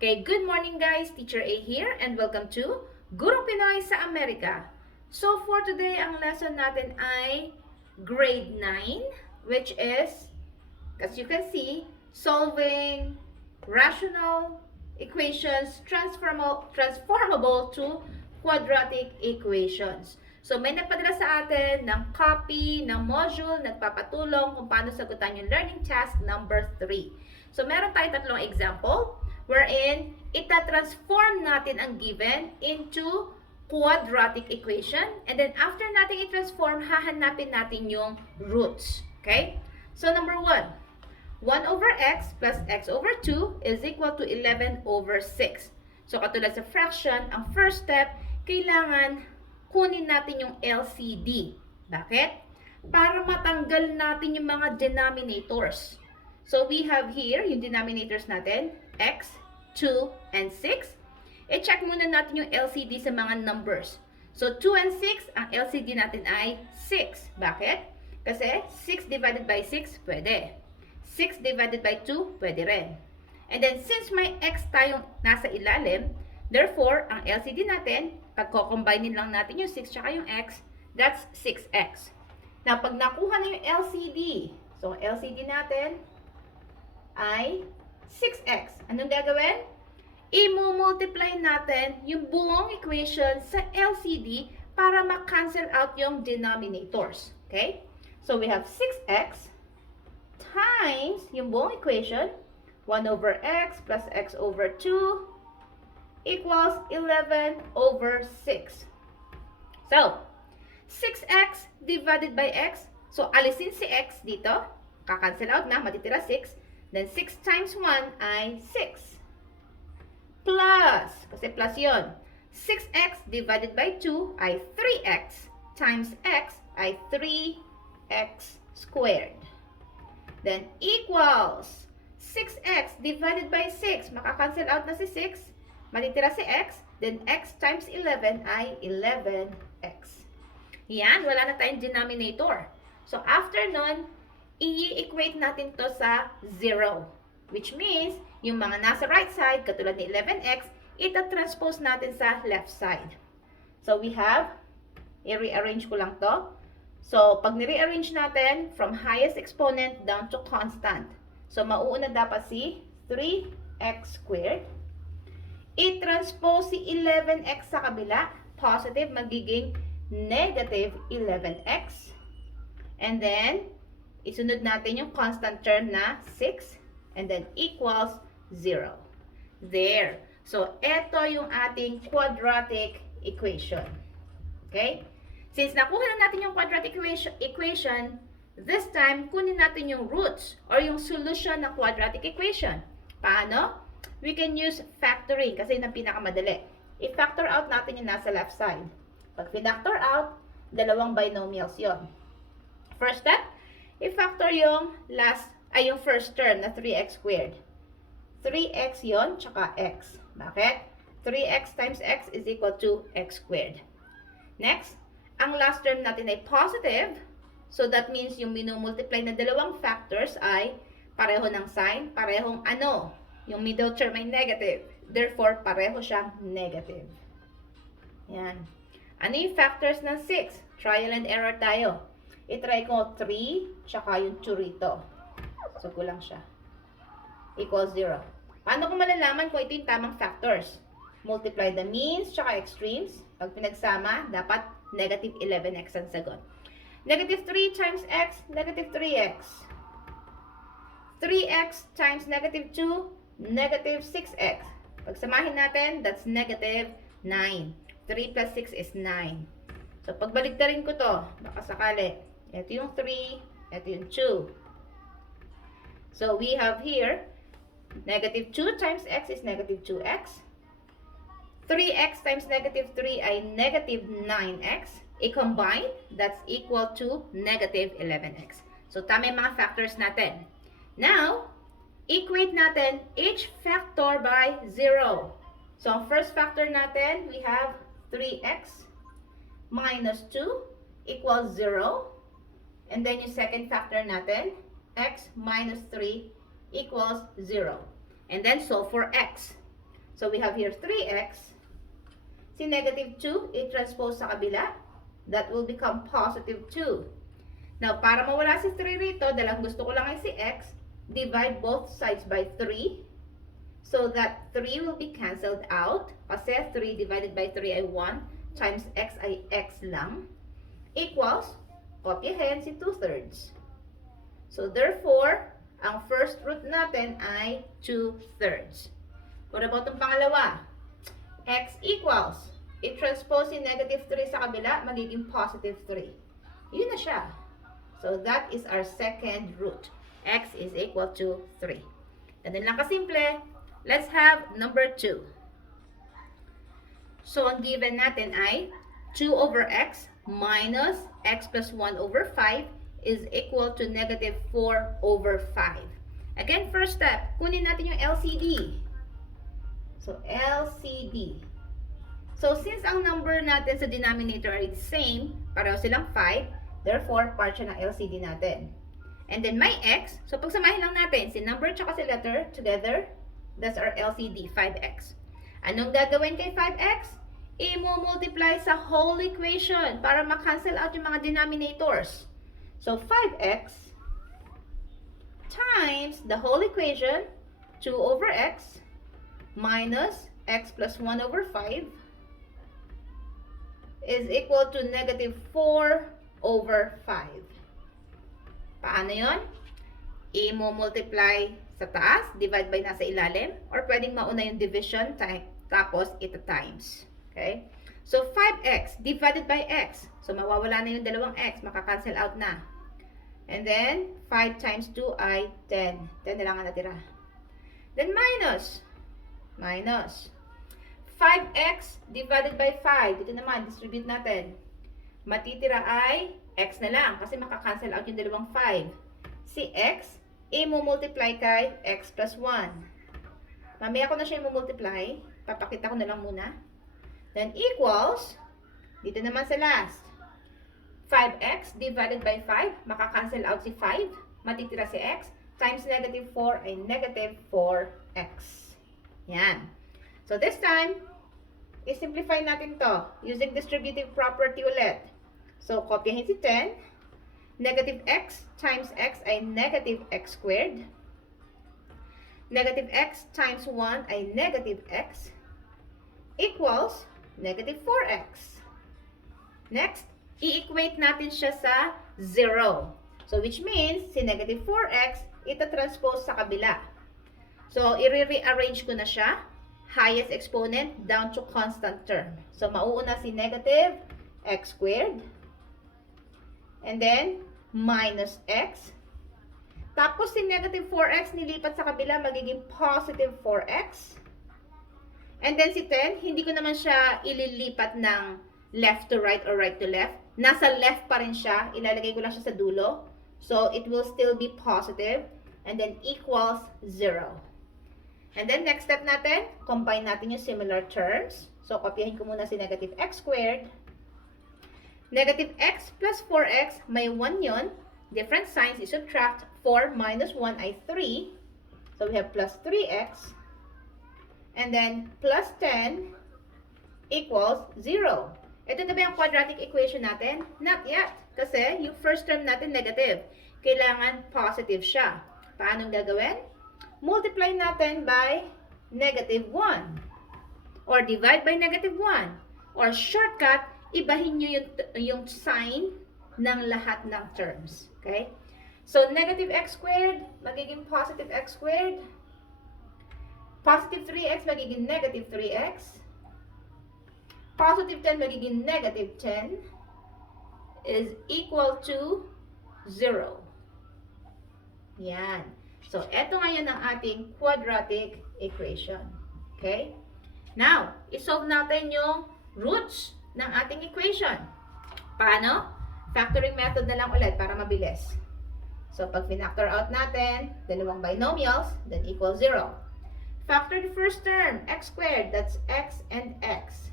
Okay, good morning guys, Teacher A here and welcome to Gr.9 sa Amerika. So for today, ang lesson natin ay grade 9, which is, as you can see, solving rational equations transformable to quadratic equations. So may nagpadala sa atin ng copy ng module, nagpapatulong kung paano sagutan yung learning task number 3. So meron tayong tatlong example wherein ita-transform natin ang given into quadratic equation, and then after natin i-transform, hahanapin natin yung roots. Okay? So number 1, 1 over x plus x over 2 is equal to 11 over 6. So katulad sa fraction, ang first step, kailangan kunin natin yung LCD. Bakit? Para matanggal natin yung mga denominators. So we have here yung denominators natin, x, 2, and 6. I-check muna natin yung LCD sa mga numbers. So 2 and 6, ang LCD natin ay 6. Bakit? Kasi 6 divided by 6, pwede. 6 divided by 2, pwede rin. And then since may x tayong nasa ilalim, therefore, ang LCD natin, pagko-combine lang natin yung 6 tsaka yung x, that's 6x. Now, pag nakuha na yung LCD, so LCD natin ay 6x. Anong gagawin? I-multiply natin yung buong equation sa LCD para ma-cancel out yung denominators. Okay? So, we have 6x times yung buong equation, 1 over x plus x over 2 equals 11 over 6. So, 6x divided by x. So, alisin si x dito. Kakancel out na, matitira 6. Then, 6 times 1 ay 6. Plus, kasi plus yun. 6x divided by 2 ay 3x times x ay 3x squared. Then, equals 6x divided by 6. Makakancel out na si 6. Matitira si x. Then, x times 11 ay 11x. Yan, wala na tayong denominator. So, after nun, i-equate natin to sa 0. Which means, yung mga nasa right side, katulad ni 11x, ita-transpose natin sa left side. So, we have, i-rearrange ko lang to. So, pag ni-rearrange natin, from highest exponent down to constant. So, mauuna dapat si 3x squared. I-transpose si 11x sa kabila, positive, magiging negative 11x. And then, isunod natin yung constant term na 6. And then, equals 0. There. So, ito yung ating quadratic equation. Okay? Since nakuha na natin yung quadratic equation, this time, kunin natin yung roots or yung solution ng quadratic equation. Paano? We can use factoring kasi yun ang pinakamadali. I-factor out natin yung nasa left side. Pag factor out, dalawang binomials yon. First step, i-factor yung yung first term na 3x squared. 3x yon, tsaka x. Bakit? 3x times x is equal to x squared. Next, ang last term natin ay positive. So that means yung minumultiply na dalawang factors ay pareho ng sign, parehong ano. Yung middle term ay negative. Therefore, pareho siyang negative. Yan. Ano yung factors ng 6? Trial and error tayo. I-try ko 3, tsaka yung 2 rito. So, kulang siya. Equals 0. Paano ko malalaman kung ito yung tamang factors? Multiply the means, tsaka extremes. Pag pinagsama, dapat negative 11x ang sagot. Negative 3 times x, negative 3x. 3x times negative 2, negative 6x. Pagsamahin natin, that's negative 9. 3 plus 6 is 9. So, pagbaligtarin ko to, baka sakali. Ito yung 3, ito yung 2. So, we have here, negative 2 times x is negative 2x. 3x times negative 3 ay negative 9x. I-combine, that's equal to negative 11x. So, tama yung mga factors natin. Now, equate natin each factor by 0. So, ang first factor natin, we have 3x minus 2 equals 0. And then, yung second factor natin, x minus 3 equals 0. And then, solve for x. So we have here 3x. Si negative 2, i-transpose sa kabila. That will become positive 2. Now, para mawala si 3 rito, dahil gusto ko lang ay si x, divide both sides by 3. So that 3 will be cancelled out. Kasi 3 divided by 3 ay 1 times x ay x lang. Equals, kopyahin si 2/3. So therefore, ang first root natin ay 2/3. What about ang pangalawa? X equals, i-transpose yung negative 3 sa kabila, magiging positive 3. Yun na siya. So that is our second root. X is equal to 3. Ganun lang kasimple. Let's have number 2. So ang given natin ay 2 over x minus x plus 1 over 5 is equal to negative 4 over 5. Again, first step, kunin natin yung LCD. So, LCD. So, since ang number natin sa denominator ay the same, pareho silang 5, therefore, part siya ng LCD natin. And then, may x. So, pagsamahin lang natin, si number tsaka si letter together, that's our LCD, 5x. Anong gagawin kay 5x? I-multiply sa whole equation para ma-cancel out yung mga denominators. So, 5x times the whole equation, 2 over x, minus x plus 1 over 5 is equal to negative 4 over 5. Paano yun? I-multiply sa taas, divide by nasa ilalim, or pwedeng mauna yung division, tapos ito times. Okay? So, 5x divided by x. So, mawawala na yung dalawang x, makakancel out na. And then, 5 times 2 ay 10. 10 na lang ang natira. Then, minus 5x divided by 5. Ito naman, distribute natin. Matitira ay x na lang kasi makakancel out yung dalawang 5. Si x, i-multiply kay x plus 1. Mamaya ko na siya i-multiply. Papakita ko na lang muna. Then equals, dito naman sa last, 5x divided by 5. Makakancel out si 5. Matitira si x. Times negative 4 ay negative 4x. Yan. So, this time, i-simplify natin to using distributive property ulit. So, kopyahin si 10. Negative x times x ay negative x squared. Negative x times 1 ay negative x equals negative 4x. Next, i-equate natin siya sa 0. So, which means, si negative 4x, ita-transpose sa kabila. So, i-rearrange ko na siya. Highest exponent down to constant term. So, mauuna si negative x squared. And then, minus x. Tapos, si negative 4x nilipat sa kabila, magiging positive 4x. And then, si 10, hindi ko naman siya ililipat ng left to right or right to left. Nasa left pa rin siya. Ilalagay ko lang siya sa dulo. So, it will still be positive. And then, equals 0. And then, next step natin, combine natin yung similar terms. So, kopyahin ko muna si negative x squared. Negative x plus 4x, may 1 yun. Different signs, i-subtract. 4 minus 1 ay 3. So, we have plus 3x. And then, plus 10 equals 0. Ito na ba yung quadratic equation natin? Not yet. Kasi, yung first term natin negative. Kailangan positive siya. Paano gagawin? Multiply natin by negative 1. Or divide by negative 1. Or shortcut, ibahin nyo yung sign ng lahat ng terms. Okay? So, negative x squared, magiging positive x squared. Positive 3x, magiging negative 3x. Positive 10, magiging negative 10 is equal to 0. Yan. So, eto ngayon ang ating quadratic equation. Okay? Now, isolve natin yung roots ng ating equation. Paano? Factoring method na lang ulit para mabilis. So, pag pinactor out natin, dalawang binomials, then equals 0. Factor the first term, x squared, that's x and x.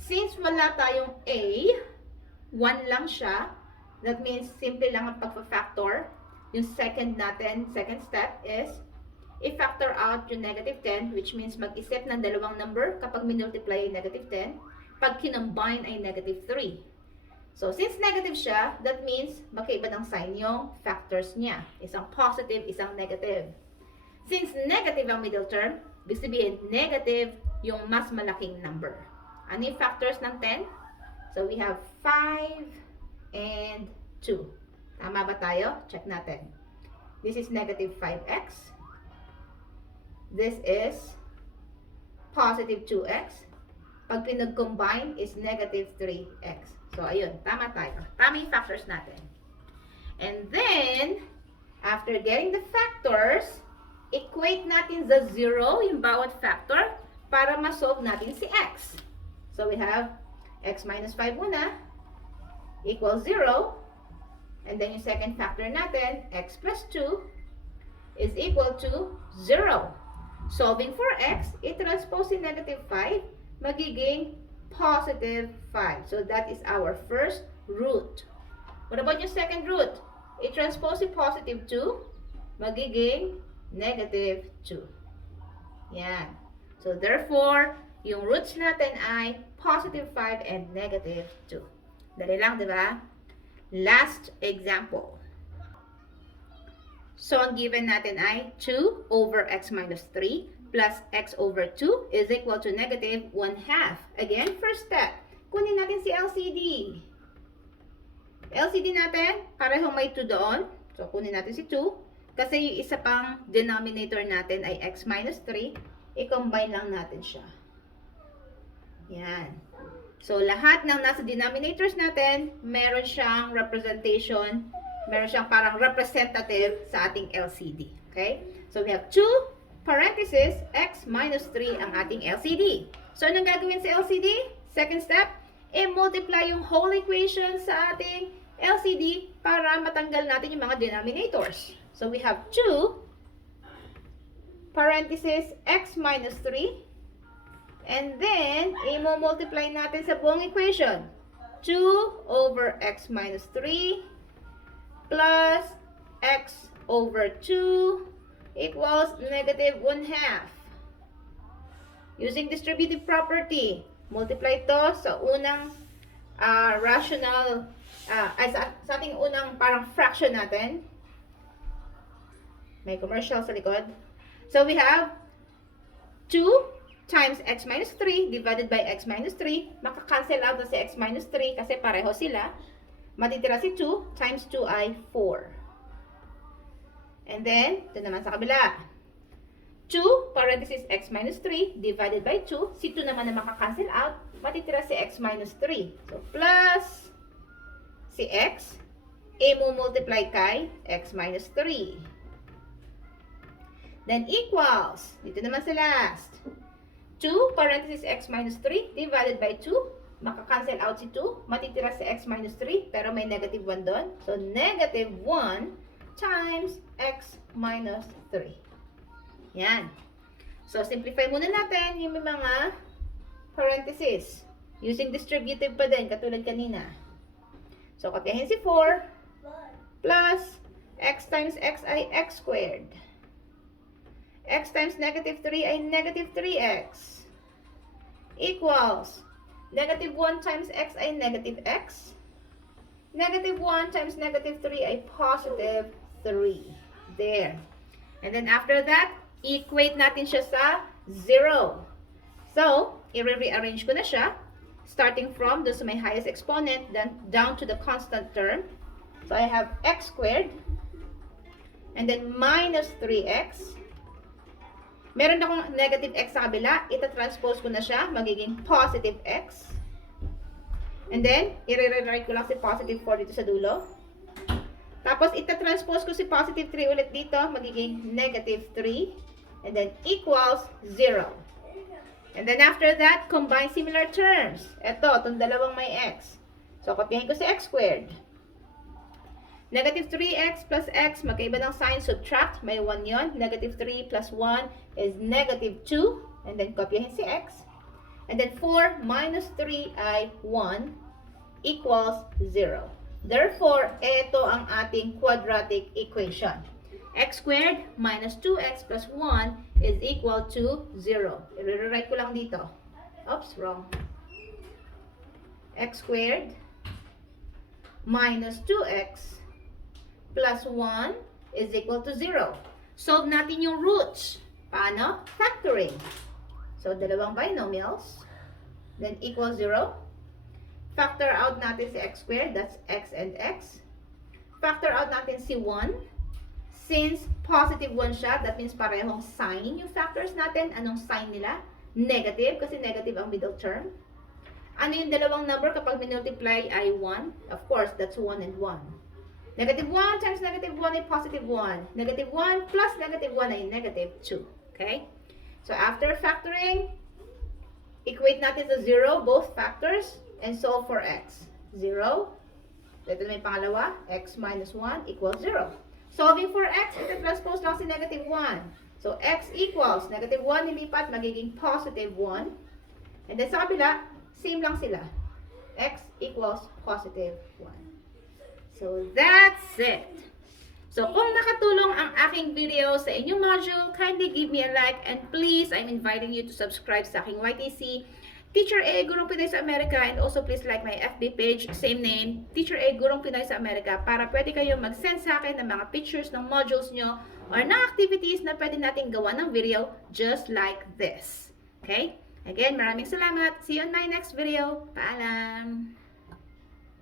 Since wala tayong a, 1 lang siya, that means simple lang ang pagpa-factor. Yung second natin, second step is i-factor out yung negative 10, which means mag-isip ng dalawang number kapag minultiply ay negative 10. Pag kinombine ay negative 3. So, since negative siya, that means magkaiba ng sign yung factors niya. Isang positive, isang negative. Since negative ang middle term, ibig sabihin negative yung mas malaking number. Ano yung factors ng 10? So, we have 5 and 2. Tama ba tayo? Check natin. This is negative 5x. This is positive 2x. Pag pinag-combine is negative 3x. So, ayun. Tama tayo. Tama yung factors natin. And then, after getting the factors, equate natin sa 0 yung bawat factor para ma-solve natin si x. So, we have x minus 5 muna equals 0. And then, yung second factor natin, x plus 2 is equal to 0. Solving for x, i-transpose si negative 5, magiging positive 5. So, that is our first root. What about yung second root? I-transpose si positive 2, magiging negative 2. Yan. So, therefore, yung roots natin ay positive 5 and negative 2. Dali lang, di ba? Last example. So, ang given natin ay 2 over x minus 3 plus x over 2 is equal to negative 1/2. Again, first step. Kunin natin si LCD. LCD natin, parehong may 2 doon. So, kunin natin si 2. Kasi yung isa pang denominator natin ay x minus 3. I-combine lang natin siya. Yan. So, lahat ng nasa denominators natin, meron siyang representation, meron siyang parang representative sa ating LCD. Okay? So, we have 2 parentheses, x minus 3 ang ating LCD. So, anong gagawin sa LCD? Second step, i-multiply yung whole equation sa ating LCD para matanggal natin yung mga denominators. So, we have 2 parentheses, x minus 3. And then, i-multiply natin sa buong equation. 2 over x minus 3 plus x over 2 equals negative 1/2. Using distributive property, multiply ito sa unang rational, sa ating unang parang fraction natin. May commercial sa likod. So, we have 2 times x minus 3 divided by x minus 3. Makakancel out na si x minus 3 kasi pareho sila. Matitira si 2 times 2 ay 4. And then, ito naman sa kabila. 2 parenthesis x minus 3 divided by 2. Si 2 naman na makakancel out. Matitira si x minus 3. So, plus si x. I-multiply kay x minus 3. Then, equals. Dito naman sa last. 2 parenthesis x minus 3 divided by 2. Makakancel out si 2. Matitira si x minus 3. Pero may negative 1 doon. So, negative 1 times x minus 3. Yan. So, simplify muna natin yung mga parenthesis. Using distributive pa din, katulad kanina. So, kopyahin si 4 plus x times x ay x squared. X times negative 3 ay negative 3x. Equals. Negative 1 times x ay negative x. Negative 1 times negative 3 ay positive 3. There. And then after that, equate natin siya sa 0. So, i-rearrange ko na siya. Starting from doon sa may highest exponent, then down to the constant term. So, I have x squared. And then minus 3x. Meron akong negative x sa kabila. Ita-transpose ko na siya. Magiging positive x. And then, i-rewrite ko lang si positive 4 dito sa dulo. Tapos, ita-transpose ko si positive 3 ulit dito. Magiging negative 3. And then, equals 0. And then, after that, combine similar terms. Ito, itong dalawang may x. So, kopyahin ko si x squared. Negative 3x plus x, magkaiba ng sign, subtract, may 1 yon. Negative 3 plus 1 is negative 2. And then, kopyahin si x. And then, 4 minus 3 ay 1 equals 0. Therefore, ito ang ating quadratic equation. x squared minus 2x plus 1 is equal to 0. I-rewrite ko lang dito. Oops, wrong. X squared minus 2x plus 1 is equal to 0. Solve natin yung roots. Paano? Factoring. So, dalawang binomials. Then, equal 0. Factor out natin si x squared. That's x and x. Factor out natin si 1. Since positive 1 siya, that means parehong sign yung factors natin. Anong sign nila? Negative, kasi negative ang middle term. Ano yung dalawang number kapag minultiply ay 1? Of course, that's 1 and 1. Negative 1 times negative 1 ay positive 1. Negative 1 plus negative 1 ay negative 2. Okay? So, after factoring, equate natin to 0, both factors, and solve for x. 0. Ito na may pangalawa. X minus 1 equals 0. Solving for x, ito transpose lang si negative 1. So, x equals negative 1 nilipat, magiging positive 1. And then sa kabila, same lang sila. X equals positive 1. So, that's it. So, kung nakatulong ang aking video sa inyong module, kindly give me a like and please, I'm inviting you to subscribe sa aking YTC, Teacher A, Gurong Pinoy sa Amerika, and also please like my FB page, same name, Teacher A, Gurong Pinoy sa Amerika, para pwede kayo mag-send sa akin ng mga pictures ng modules nyo or ng activities na pwede natin gawa ng video just like this. Okay? Again, maraming salamat. See you on my next video. Paalam!